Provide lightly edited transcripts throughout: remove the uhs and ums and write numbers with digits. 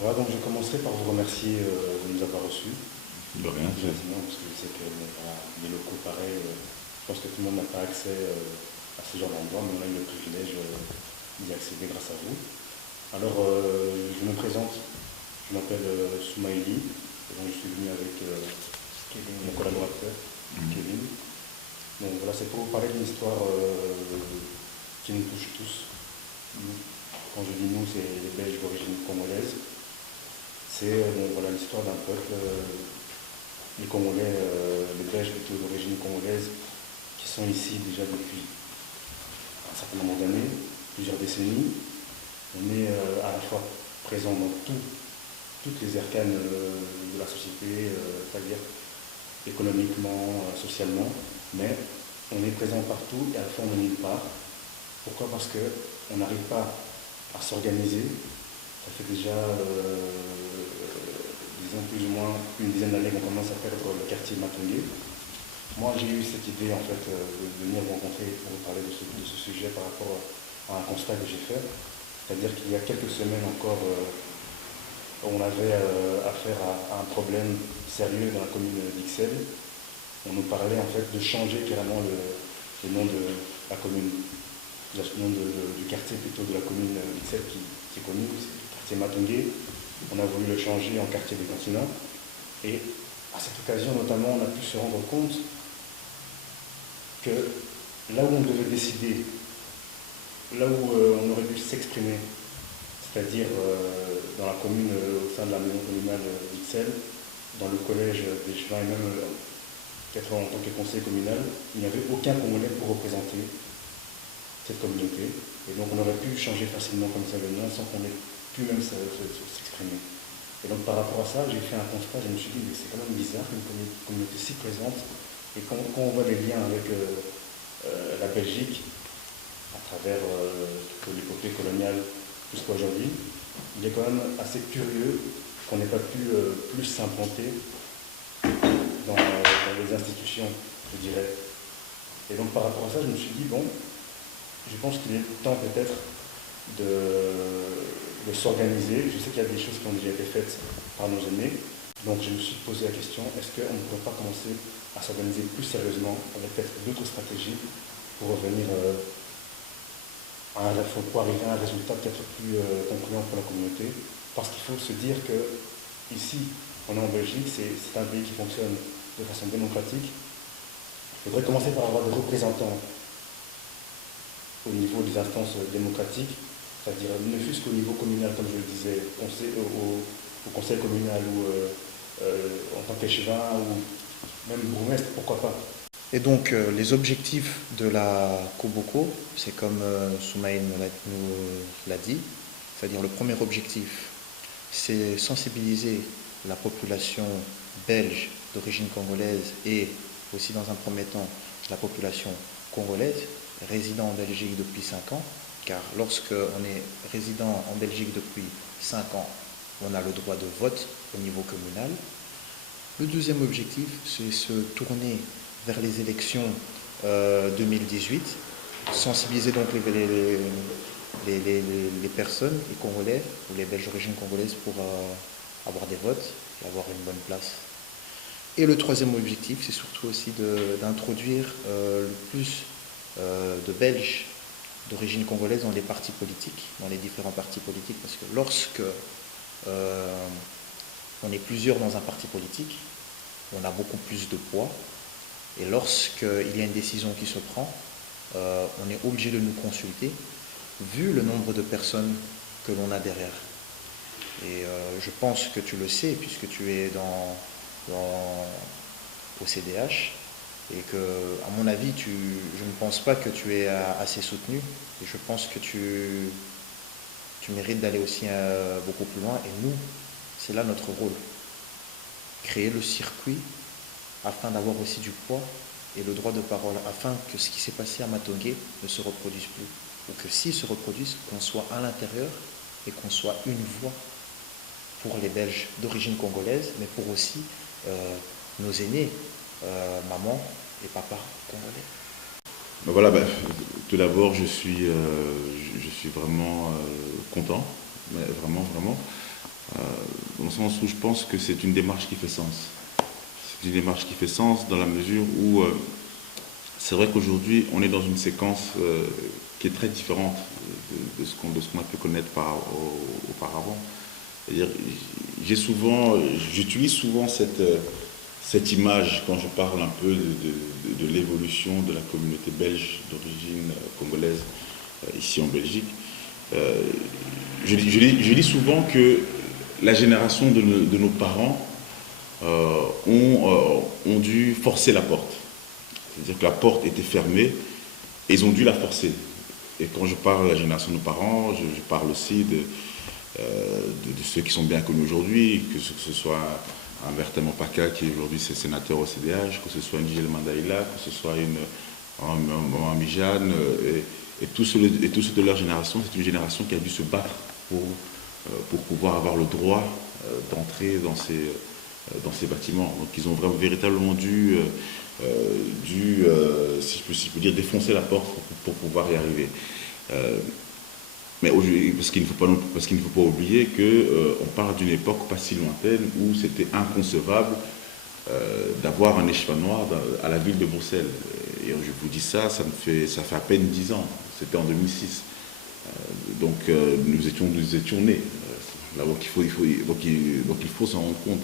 Voilà, donc je commencerai par vous remercier de nous avoir reçus. De rien. Gentiment, parce que je sais que bon, voilà, des locaux pareils, je pense que tout le monde n'a pas accès à ce genre d'endroit, mais on a eu le privilège d'y accéder grâce à vous. Alors, je me présente, je m'appelle Soumaïli, et donc je suis venu avec mon collaborateur, Kevin. Donc voilà, c'est pour vous parler d'une histoire qui nous touche tous. Nous, quand je dis nous, c'est les Belges d'origine congolaise. C'est voilà, l'histoire d'un peuple, les Congolais, les Belges plutôt d'origine congolaise, qui sont ici déjà depuis un certain nombre d'années, plusieurs décennies. On est à la fois présent dans toutes les arcanes de la société, c'est-à-dire économiquement, socialement, mais on est présent partout et à la fois on n'est nulle part. Pourquoi? Parce qu'on n'arrive pas à s'organiser. Ça fait déjà, disons plus ou moins une dizaine d'années qu'on commence à perdre le quartier Matongué. Moi j'ai eu cette idée en fait de venir vous rencontrer pour vous parler de ce sujet par rapport à un constat que j'ai fait. C'est-à-dire qu'il y a quelques semaines encore, on avait affaire à un problème sérieux dans la commune d'Ixelles. On nous parlait en fait de changer carrément le nom de la commune, le nom du quartier plutôt de la commune d'Ixelles qui est connu, c'est le quartier Matongué. On a voulu le changer en quartier des continents. Et à cette occasion notamment, on a pu se rendre compte que là où on devait décider, là où on aurait dû s'exprimer, c'est-à-dire dans la commune, au sein de la maison communale d'Ixelles, dans le collège des Chevins et même peut-être en tant que conseiller communal, il n'y avait aucun Congolais pour représenter cette communauté. Et donc on aurait pu changer facilement comme ça le nom sans qu'on ait pu même s'exprimer. Et donc par rapport à ça, j'ai fait un constat, je me suis dit, mais c'est quand même bizarre une communauté si présente. Et quand on voit les liens avec la Belgique, à travers toute l'épopée coloniale jusqu'à aujourd'hui, il est quand même assez curieux qu'on n'ait pas pu plus s'implanter dans les institutions, je dirais. Et donc par rapport à ça, je me suis dit, bon, je pense qu'il est temps peut-être de s'organiser. Je sais qu'il y a des choses qui ont déjà été faites par nos aînés. Donc je me suis posé la question, est-ce qu'on ne pourrait pas commencer à s'organiser plus sérieusement avec peut-être d'autres stratégies pour revenir pour arriver à un résultat peut-être plus concluant pour la communauté. Parce qu'il faut se dire que ici, on est en Belgique, c'est un pays qui fonctionne de façon démocratique. Il faudrait commencer par avoir des représentants au niveau des instances démocratiques, c'est-à-dire ne fût-ce qu'au niveau communal, comme je le disais, au conseil communal ou en tant qu'échevin ou même bourgmestre, pourquoi pas. Et donc, les objectifs de la Koboko, c'est comme Soumaïl nous l'a dit, c'est-à-dire le premier objectif, c'est sensibiliser la population belge d'origine congolaise et aussi dans un premier temps la population congolaise résidant en Belgique depuis 5 ans, car lorsque on est résident en Belgique depuis 5 ans, on a le droit de vote au niveau communal. Le deuxième objectif, c'est se tourner vers les élections 2018, sensibiliser donc les personnes, les Congolais ou les Belges d'origine congolaise pour avoir des votes et avoir une bonne place. Et le troisième objectif, c'est surtout aussi d'introduire le plus de Belges d'origine congolaise dans les partis politiques, dans les différents partis politiques, parce que lorsque on est plusieurs dans un parti politique, on a beaucoup plus de poids. Et lorsqu'il y a une décision qui se prend, on est obligé de nous consulter, vu le nombre de personnes que l'on a derrière. Et je pense que tu le sais, puisque tu es au CDH, et que, à mon avis, je ne pense pas que tu es assez soutenu, et je pense que tu mérites d'aller aussi beaucoup plus loin. Et nous, c'est là notre rôle. Créer le circuit afin d'avoir aussi du poids et le droit de parole, afin que ce qui s'est passé à Matongué ne se reproduise plus, ou que s'il se reproduise, qu'on soit à l'intérieur et qu'on soit une voix pour les Belges d'origine congolaise, mais pour aussi nos aînés, maman et papa congolais. Ben voilà, tout d'abord, je suis vraiment content, mais vraiment, vraiment, dans le sens où je pense que c'est une démarche qui fait sens. C'est une démarche qui fait sens dans la mesure où c'est vrai qu'aujourd'hui, on est dans une séquence qui est très différente de ce qu'on a pu connaître auparavant. C'est-à-dire, j'utilise souvent cette image quand je parle un peu de l'évolution de la communauté belge d'origine congolaise ici en Belgique. Je dis souvent que la génération de nos parents ont dû forcer la porte. C'est-à-dire que la porte était fermée et ils ont dû la forcer. Et quand je parle de la génération de nos parents, je parle aussi de ceux qui sont bien connus aujourd'hui, que ce soit un Bertin Mopaka qui aujourd'hui c'est sénateur au CDH, que ce soit une Nigel Mandaïla, que ce soit un Mijane, et tous ceux de leur génération, c'est une génération qui a dû se battre pour pouvoir avoir le droit d'entrer dans ces bâtiments. Donc ils ont véritablement dû si je peux dire, défoncer la porte pour pouvoir y arriver. Mais parce qu'il ne faut pas oublier qu'on parle d'une époque pas si lointaine où c'était inconcevable d'avoir un échevin noir à la ville de Bruxelles. Et je vous dis ça fait à peine 10 ans. C'était en 2006. Donc nous étions nés. Donc il faut s'en rendre compte.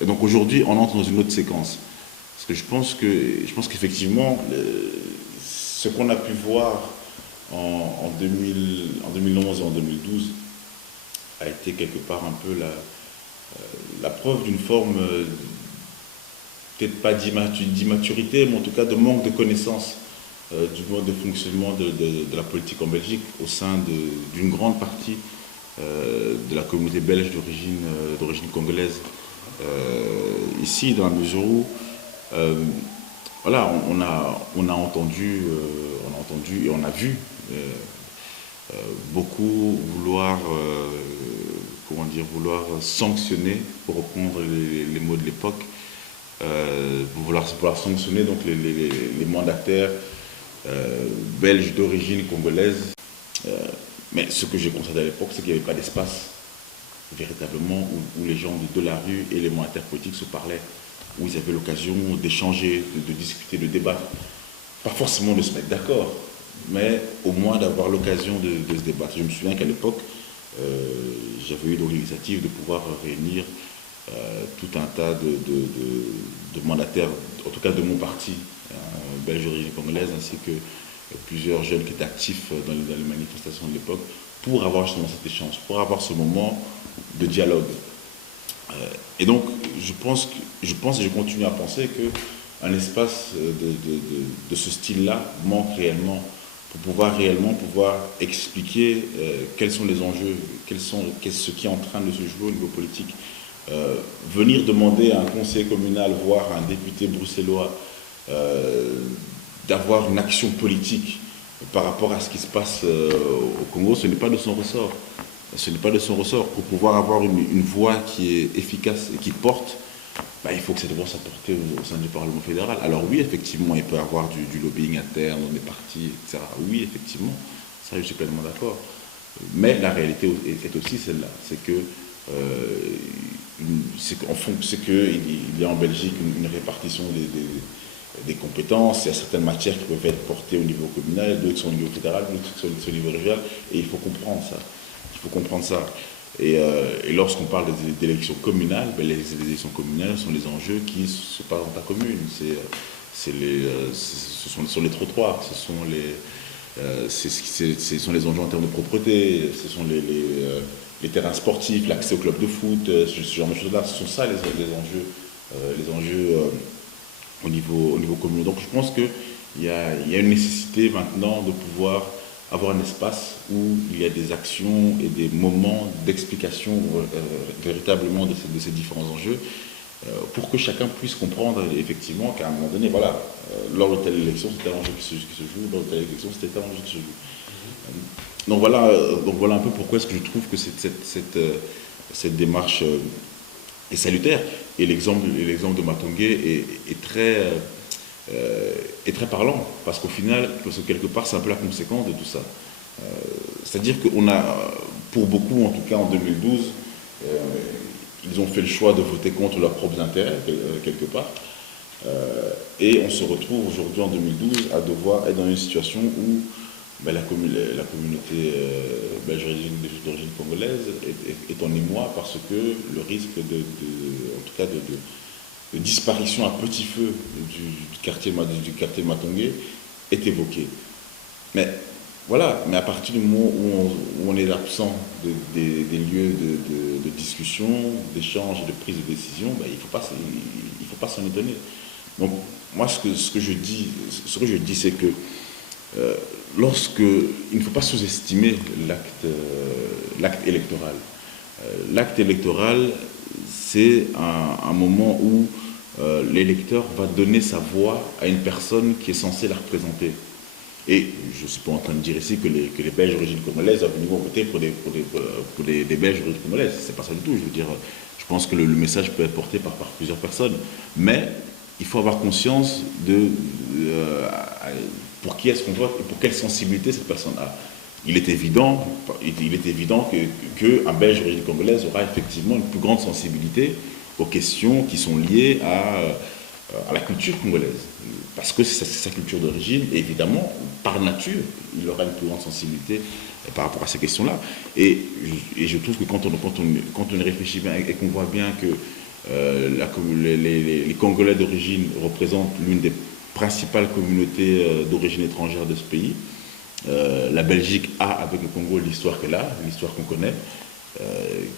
Et donc aujourd'hui, on entre dans une autre séquence. Parce que je pense qu'effectivement, ce qu'on a pu voir en 2011 et en 2012 a été quelque part un peu la preuve d'une forme, peut-être pas d'immaturité, mais en tout cas de manque de connaissance du mode de fonctionnement de la politique en Belgique au sein d'une grande partie de la communauté belge d'origine congolaise. Ici, dans la mesure où voilà, on a entendu et on a vu beaucoup vouloir sanctionner, pour reprendre les mots de l'époque, vouloir sanctionner donc les mandataires belges d'origine congolaise. Mais ce que j'ai constaté à l'époque, c'est qu'il n'y avait pas d'espace véritablement où les gens de la rue et les mandataires politiques se parlaient, où ils avaient l'occasion d'échanger, de discuter, de débattre. Pas forcément de se mettre d'accord, mais au moins d'avoir l'occasion de se débattre. Je me souviens qu'à l'époque, j'avais eu l'initiative de pouvoir réunir tout un tas de mandataires, en tout cas de mon parti, belge d'origine congolaise, ainsi que plusieurs jeunes qui étaient actifs dans les manifestations de l'époque, pour avoir justement cet échange, pour avoir ce moment de dialogue. Et donc, je pense et je continue à penser qu'un espace de ce style-là manque réellement pour pouvoir expliquer quels sont les enjeux, ce qui est en train de se jouer au niveau politique. Venir demander à un conseiller communal, voire à un député bruxellois, d'avoir une action politique par rapport à ce qui se passe au Congo, ce n'est pas de son ressort. Ce n'est pas de son ressort. Pour pouvoir avoir une voix qui est efficace et qui porte, il faut que cette voix soit portée au sein du Parlement fédéral. Alors oui, effectivement, il peut y avoir du lobbying interne dans des partis, etc. Oui, effectivement, ça je suis pleinement d'accord. Mais la réalité est aussi celle-là. C'est que il y a en Belgique une répartition des compétences. Il y a certaines matières qui peuvent être portées au niveau communal, d'autres sont au niveau fédéral, d'autres sont au niveau régional, et il faut comprendre ça. Et lorsqu'on parle d'élections communales, les élections communales sont les enjeux qui se passent dans ta commune. Ce sont les trottoirs, ce sont les enjeux en termes de propreté, ce sont les terrains sportifs, l'accès au club de foot, ce genre de choses-là. Ce sont ça les enjeux au niveau communal. Donc je pense qu'il y a une nécessité maintenant de pouvoir avoir un espace où il y a des actions et des moments d'explication véritablement de ces différents enjeux, pour que chacun puisse comprendre effectivement qu'à un moment donné, voilà, lors de telle élection, c'est tel enjeu qui se joue, lors de telle élection, c'est tel enjeu qui se joue. Donc voilà un peu pourquoi est-ce que je trouve que cette démarche est salutaire. Et l'exemple de Matongé est très parlant, parce qu'au final, quelque part, c'est un peu la conséquence de tout ça. C'est-à-dire qu'on a, pour beaucoup, en tout cas en 2012, Ils ont fait le choix de voter contre leurs propres intérêts, quelque part. Et on se retrouve aujourd'hui en 2012 à devoir être dans une situation où la communauté belge d'origine congolaise est en émoi parce que le risque en tout cas de disparition à petit feu du quartier Matongé est évoqué. Mais voilà, mais à partir du moment où on est absent des lieux de discussion, d'échange et de prise de décision, il ne faut pas s'en étonner. Donc moi ce que je dis c'est que il ne faut pas sous-estimer l'acte électoral. L'acte électoral, c'est un moment où l'électeur va donner sa voix à une personne qui est censée la représenter. Et je ne suis pas en train de dire ici que les Belges d'origine congolaise doivent venir voter pour des Belges d'origine congolaise. C'est pas ça du tout. Je veux dire, je pense que le message peut être porté par plusieurs personnes. Mais il faut avoir conscience de pour qui est-ce qu'on vote et pour quelle sensibilité cette personne a. Il est évident qu'un Belge d'origine congolaise aura effectivement une plus grande sensibilité aux questions qui sont liées à la culture congolaise. Parce que c'est sa culture d'origine, et évidemment, par nature, il aura une plus grande sensibilité par rapport à ces questions-là. Et je trouve que quand on y réfléchit bien et qu'on voit bien que les Congolais d'origine représentent l'une des principales communautés d'origine étrangère de ce pays, la Belgique a avec le Congo l'histoire qu'elle a, l'histoire qu'on connaît,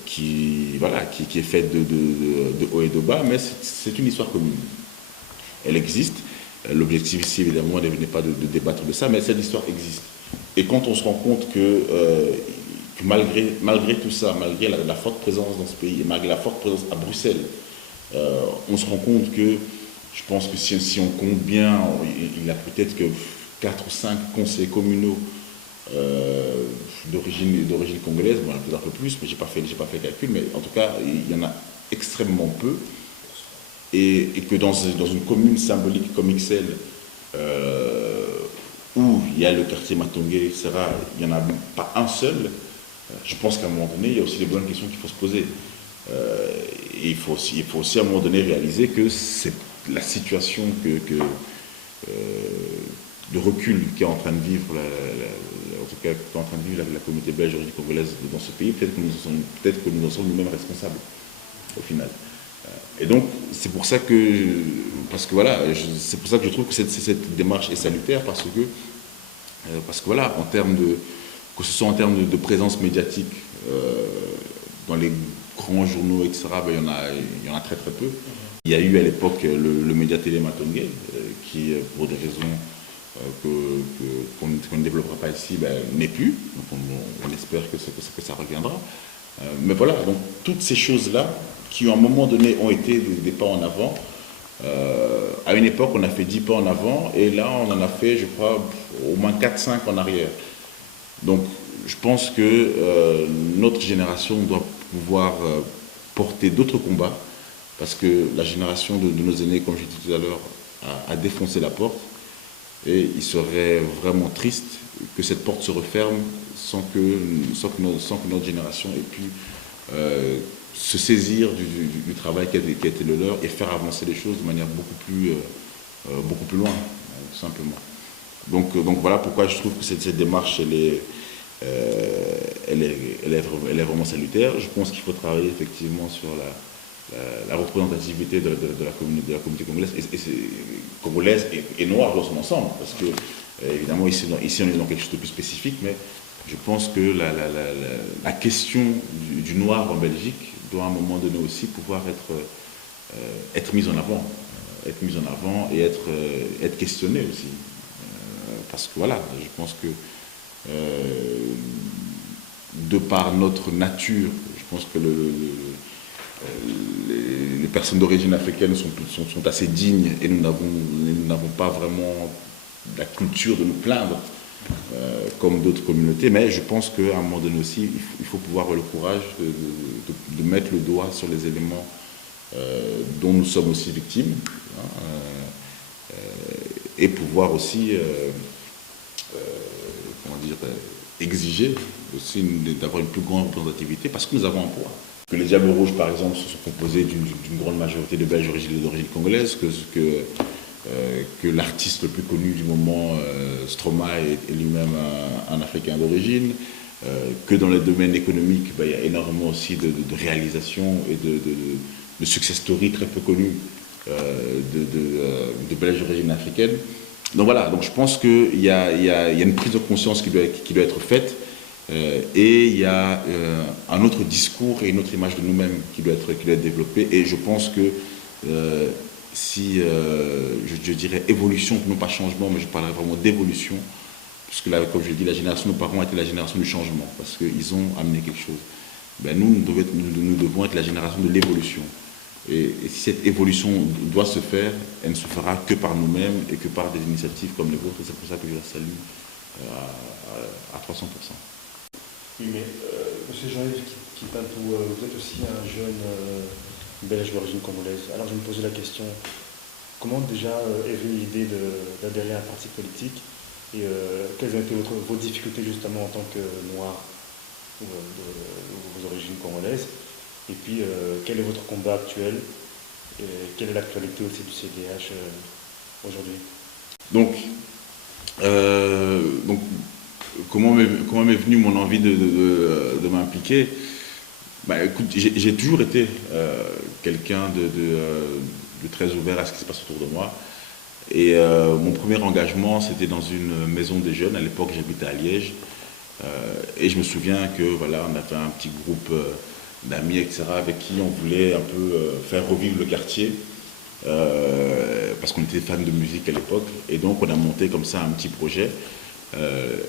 qui est faite de haut et de bas, mais c'est une histoire commune. Elle existe. L'objectif ici, évidemment, n'est pas de débattre de ça, mais cette histoire existe. Et quand on se rend compte que malgré tout ça, malgré la forte présence dans ce pays, et malgré la forte présence à Bruxelles, on se rend compte que, je pense que si on compte bien, il y a peut-être que 4 ou 5 conseillers communaux d'origine congolaise, bon, peut-être un peu plus, mais je n'ai pas fait le calcul, mais en tout cas, il y en a extrêmement peu. Et que dans une commune symbolique comme Ixelles, où il y a le quartier Matongé, etc., il n'y en a pas un seul, je pense qu'à un moment donné, il y a aussi des bonnes questions qu'il faut se poser. Et il faut aussi à un moment donné réaliser que c'est la situation de recul qu'est en train de vivre la communauté belge d'origine congolaise dans ce pays. Peut-être que nous en sommes nous-mêmes responsables, au final. Et donc, c'est pour ça que je trouve que cette démarche est salutaire, parce que voilà, que ce soit en termes de présence médiatique, dans les grands journaux, etc., il y en a très très peu. Il y a eu à l'époque le média télé Matongé, qui, pour des raisons qu'on ne développera pas ici, n'est plus. Donc on espère que ça reviendra. Mais voilà, donc toutes ces choses-là, qui à un moment donné ont été des pas en avant. À une époque, on a fait 10 pas en avant, et là, on en a fait, je crois, au moins 4-5 en arrière. Donc, je pense que notre génération doit pouvoir porter d'autres combats, parce que la génération de nos aînés, comme j'ai dit tout à l'heure, a défoncé la porte, et il serait vraiment triste que cette porte se referme sans que notre génération ait pu se saisir du travail qui a été le leur et faire avancer les choses de manière beaucoup plus loin, tout simplement. Donc voilà pourquoi je trouve que cette démarche, elle est vraiment salutaire. Je pense qu'il faut travailler effectivement sur la représentativité de la communauté congolaise et noire dans son ensemble, parce que évidemment ici on est dans quelque chose de plus spécifique, mais je pense que la question du noir en Belgique doit à un moment donné aussi pouvoir être mise en avant, et être questionnée aussi, parce que voilà, je pense que de par notre nature, je pense que les personnes d'origine africaine sont assez dignes, et nous n'avons pas vraiment la culture de nous plaindre comme d'autres communautés, mais je pense qu'à un moment donné aussi, il faut pouvoir avoir le courage de mettre le doigt sur les éléments dont nous sommes aussi victimes, et pouvoir aussi exiger aussi d'avoir une plus grande représentativité, parce que nous avons un poids. que les Diables Rouges, par exemple, se sont composés d'une grande majorité de Belges d'origine congolaise, que l'artiste le plus connu du moment, Stromae, est lui-même un Africain d'origine, que dans le domaine économique, il y a énormément aussi de réalisations et de success stories très peu connues de Belges d'origine africaine. Donc voilà, donc je pense qu'il y a une prise de conscience qui doit être faite, et il y a un autre discours et une autre image de nous-mêmes qui doit être développée. Et je pense que si je dirais évolution, non pas changement, mais je parlerais vraiment d'évolution, puisque là, comme je l'ai dit, la génération de nos parents était la génération du changement, parce qu'ils ont amené quelque chose. Ben nous devons être la génération de l'évolution. Et si cette évolution doit se faire, elle ne se fera que par nous-mêmes et que par des initiatives comme les vôtres. Et c'est pour ça que je la salue à 300%. Oui, mais Monsieur Jean-Yves Kipantou, vous êtes aussi un jeune belge d'origine congolaise. Alors je me posais la question, comment déjà est venue l'idée d'adhérer à un parti politique, et quelles ont été vos difficultés justement en tant que noir de vos origines congolaises, et puis quel est votre combat actuel, et quelle est l'actualité aussi du CDH aujourd'hui? Donc, comment m'est venue mon envie de m'impliquer? Bah, écoute, j'ai toujours été quelqu'un de très ouvert à ce qui se passe autour de moi. Et mon premier engagement, c'était dans une maison des jeunes. À l'époque, j'habitais à Liège. Et je me souviens que voilà, on avait un petit groupe d'amis, etc., avec qui on voulait un peu faire revivre le quartier. Parce qu'on était fans de musique à l'époque. Et donc, on a monté comme ça un petit projet.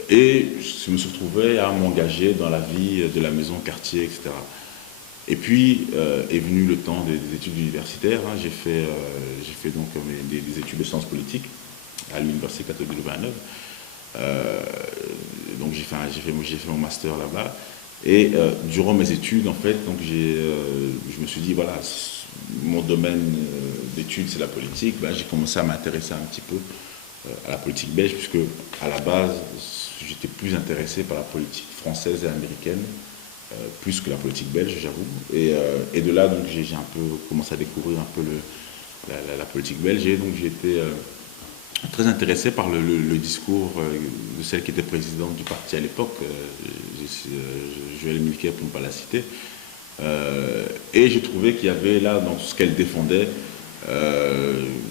Et je me suis retrouvé à m'engager dans la vie de la maison, quartier, etc. Et puis est venu le temps des études universitaires. Hein. J'ai fait donc des études de sciences politiques à l'Université catholique de Louvain-la-Neuve. Donc j'ai fait mon master là-bas. Et durant mes études, en fait, donc je me suis dit, voilà, mon domaine d'études, c'est la politique. Ben, j'ai commencé à m'intéresser un petit peu à la politique belge, puisque à la base, j'étais plus intéressé par la politique française et américaine, plus que la politique belge, j'avoue. Et de là, donc, j'ai un peu commencé à découvrir un peu la politique belge. Et donc, j'ai été très intéressé par le discours de celle qui était présidente du parti à l'époque, Joëlle Milquet, pour ne pas la citer. Et j'ai trouvé qu'il y avait là, dans ce qu'elle défendait,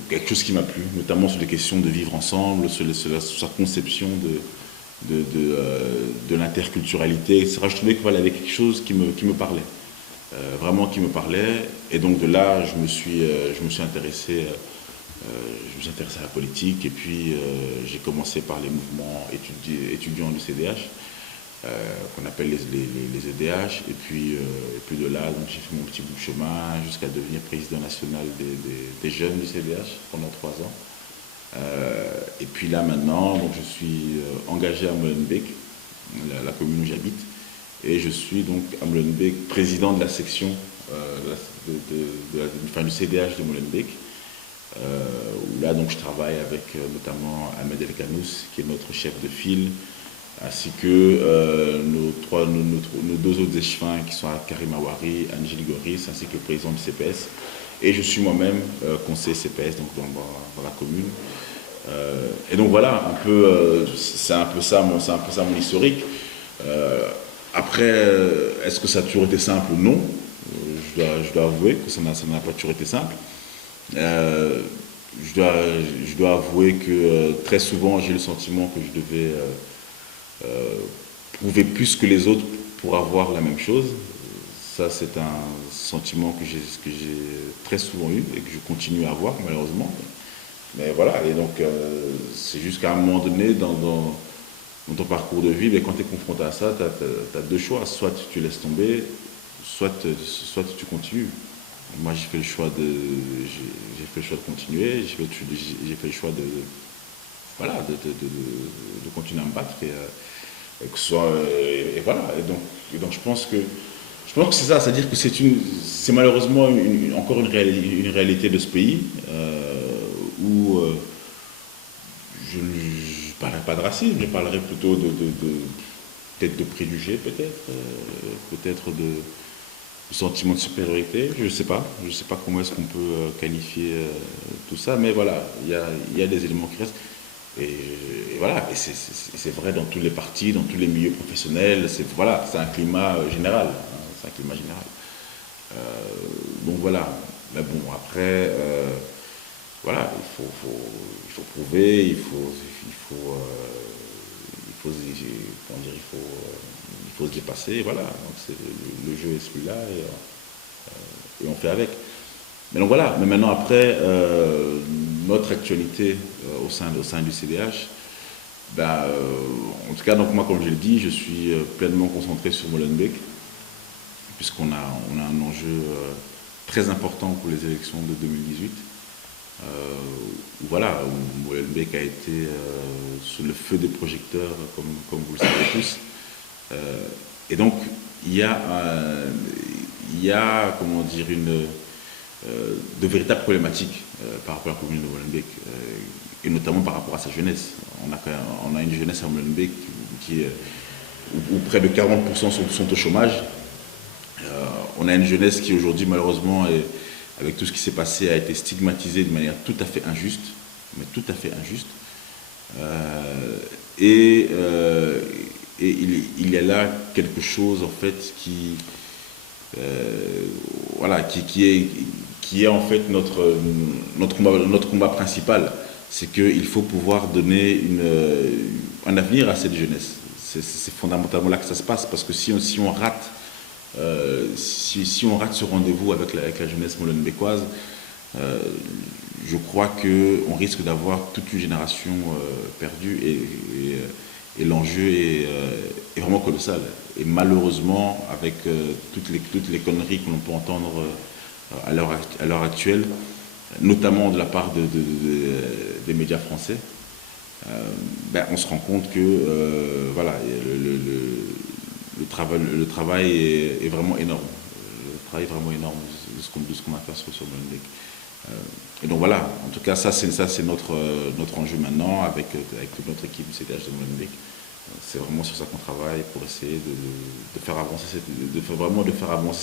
quelque chose qui m'a plu, notamment sur les questions de vivre ensemble, sur sa conception de l'interculturalité, etc. Je trouvais qu'il y avait quelque chose qui me parlait, vraiment qui me parlait. Et donc de là, je me suis intéressé à la politique, et puis j'ai commencé par les mouvements étudiants du CDH, qu'on appelle les EDH, et puis de là, donc j'ai fait mon petit bout de chemin jusqu'à devenir président national des jeunes du CDH pendant 3 ans. Et puis là maintenant, donc je suis engagé à Molenbeek, la commune où j'habite, et je suis donc à Molenbeek président de la section du CDH de Molenbeek, où là donc je travaille avec notamment Ahmed El Kanous, qui est notre chef de file, ainsi que nos 2 autres échevins qui sont Karim Awari, Angel Goris, ainsi que le président du CPS. Et je suis moi-même conseiller CPS donc dans la commune. Et donc voilà, c'est un peu ça mon historique. Après, est-ce que ça a toujours été simple? Non. Je dois avouer que ça n'a pas toujours été simple. Je dois avouer que très souvent j'ai le sentiment que je devais prouver plus que les autres pour avoir la même chose. Ça, c'est un sentiment que j'ai très souvent eu et que je continue à avoir, malheureusement. Mais voilà, et donc c'est juste qu'à un moment donné, dans ton parcours de vie, mais quand tu es confronté à ça, tu as 2 choix. Soit tu laisses tomber, soit tu continues. Moi, j'ai fait le choix de continuer, j'ai fait le choix de continuer à me battre, et que ce soit, et voilà. Et donc je pense que c'est ça, c'est-à-dire que c'est malheureusement encore une réalité de ce pays, où je ne parlerai pas de racisme, je parlerai plutôt peut-être de préjugés, peut-être sentiment de supériorité, je ne sais pas. Je ne sais pas comment est-ce qu'on peut qualifier tout ça, mais voilà, il y a des éléments qui restent. Et voilà, et c'est vrai dans tous les partis, dans tous les milieux professionnels, voilà, c'est un climat général. Hein, c'est un climat général. Donc voilà. Mais bon, après, voilà, il faut prouver, comment dire, il faut se dépasser, voilà. Donc le jeu est celui-là et on fait avec. Mais donc voilà, mais maintenant après, notre actualité au sein du CDH, ben, en tout cas, donc moi comme je l'ai dit, je suis pleinement concentré sur Molenbeek, puisqu'on a un enjeu très important pour les élections de 2018. Voilà, où Molenbeek a été sous le feu des projecteurs, comme vous le savez tous. Et donc, il y a, comment dire, de véritables problématiques par rapport à la commune de Molenbeek, et notamment par rapport à sa jeunesse. On a une jeunesse à Molenbeek où près de 40% sont au chômage. On a une jeunesse qui aujourd'hui, malheureusement, avec tout ce qui s'est passé, a été stigmatisée de manière tout à fait injuste, mais tout à fait injuste. Et il y a là quelque chose en fait voilà, qui est en fait notre combat principal. C'est qu'il faut pouvoir donner un avenir à cette jeunesse. C'est fondamentalement là que ça se passe, parce que si on rate ce rendez-vous avec la jeunesse molenbeekoise, je crois qu'on risque d'avoir toute une génération perdue, et l'enjeu est vraiment colossal. Et malheureusement, avec toutes les conneries que l'on peut entendre à l'heure actuelle, notamment de la part des médias français, ben, on se rend compte que voilà, le travail est vraiment énorme. Le travail est vraiment énorme de ce qu'on a fait sur Molenbeek. Et donc voilà, en tout cas, ça c'est notre enjeu maintenant avec toute notre équipe du CDH de Molenbeek. C'est vraiment sur ça qu'on travaille pour essayer de faire avancer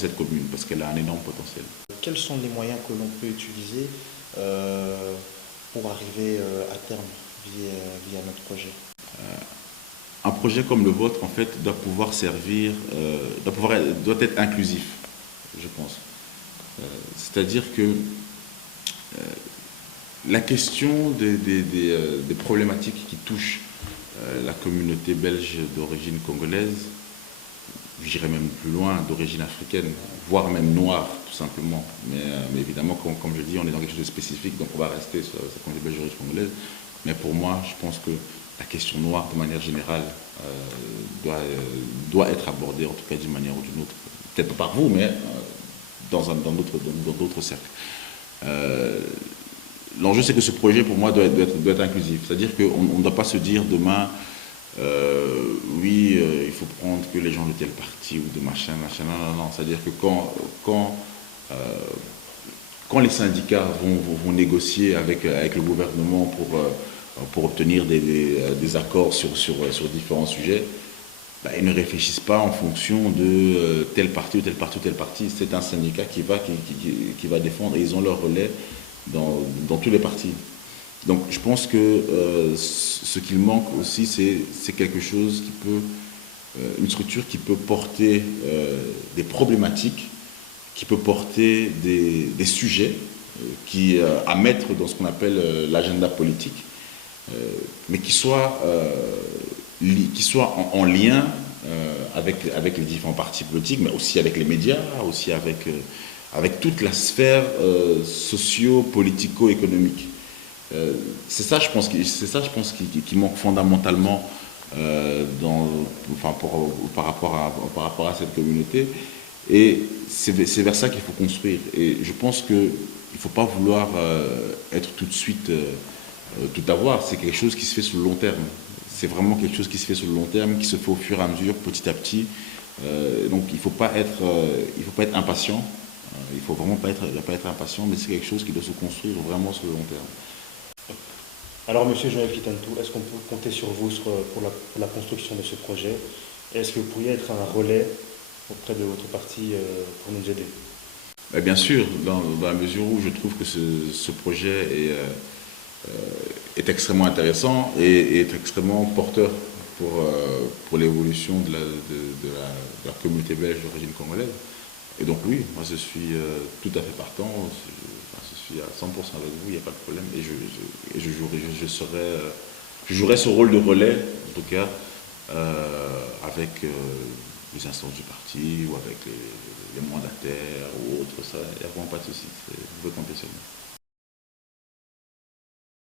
cette commune, parce qu'elle a un énorme potentiel. Quels sont les moyens que l'on peut utiliser pour arriver à terme via notre projet? Un projet comme le vôtre, en fait, doit pouvoir servir, doit être inclusif, je pense. C'est-à-dire que la question des problématiques qui touchent la communauté belge d'origine congolaise, j'irais même plus loin, d'origine africaine, voire même noire, tout simplement. Mais évidemment, comme je dis, on est dans quelque chose de spécifique, donc on va rester sur la communauté belge d'origine congolaise. Mais pour moi, je pense que la question noire, de manière générale, doit être abordée, en tout cas d'une manière ou d'une autre. Peut-être pas par vous, mais dans d'autres cercles. L'enjeu, c'est que ce projet, pour moi, doit être inclusif. C'est-à-dire qu'on ne doit pas se dire demain, oui, il faut prendre que les gens de tel parti ou de machin. Non. C'est-à-dire que quand les syndicats vont négocier avec le gouvernement pour obtenir des accords sur différents sujets, bah, ils ne réfléchissent pas en fonction de tel parti ou tel parti ou tel parti. C'est un syndicat qui va défendre, et ils ont leur relais dans tous les partis. Donc je pense que ce qu'il manque aussi, c'est quelque chose une structure qui peut porter des problématiques, qui peut porter des sujets à mettre dans ce qu'on appelle l'agenda politique, mais qui soit en lien avec les différents partis politiques, mais aussi avec les médias, aussi avec toute la sphère socio-politico-économique. C'est ça, je pense, qui manque fondamentalement par rapport à cette communauté. Et c'est vers ça qu'il faut construire. Et je pense qu'il ne faut pas vouloir être tout de suite tout avoir. C'est quelque chose qui se fait sur le long terme. C'est vraiment quelque chose qui se fait sur le long terme, qui se fait au fur et à mesure, petit à petit. Donc il ne faut pas être impatient. Il ne faut vraiment pas être impatient, mais c'est quelque chose qui doit se construire vraiment sur le long terme. Alors, Monsieur Joël Kitantou, est-ce qu'on peut compter sur vous pour la construction de ce projet? Est-ce que vous pourriez être un relais auprès de votre parti pour nous aider? Bien sûr, dans la mesure où je trouve que ce projet est extrêmement intéressant et est extrêmement porteur pour l'évolution de la communauté belge d'origine congolaise. Et donc oui, moi je suis tout à fait partant, je suis à 100% avec vous, il n'y a pas de problème. Et je jouerai ce rôle de relais, en tout cas, avec les instances du parti ou avec les mandataires ou autres, ça, il n'y a vraiment pas de souci, vous pouvez compter sur moi.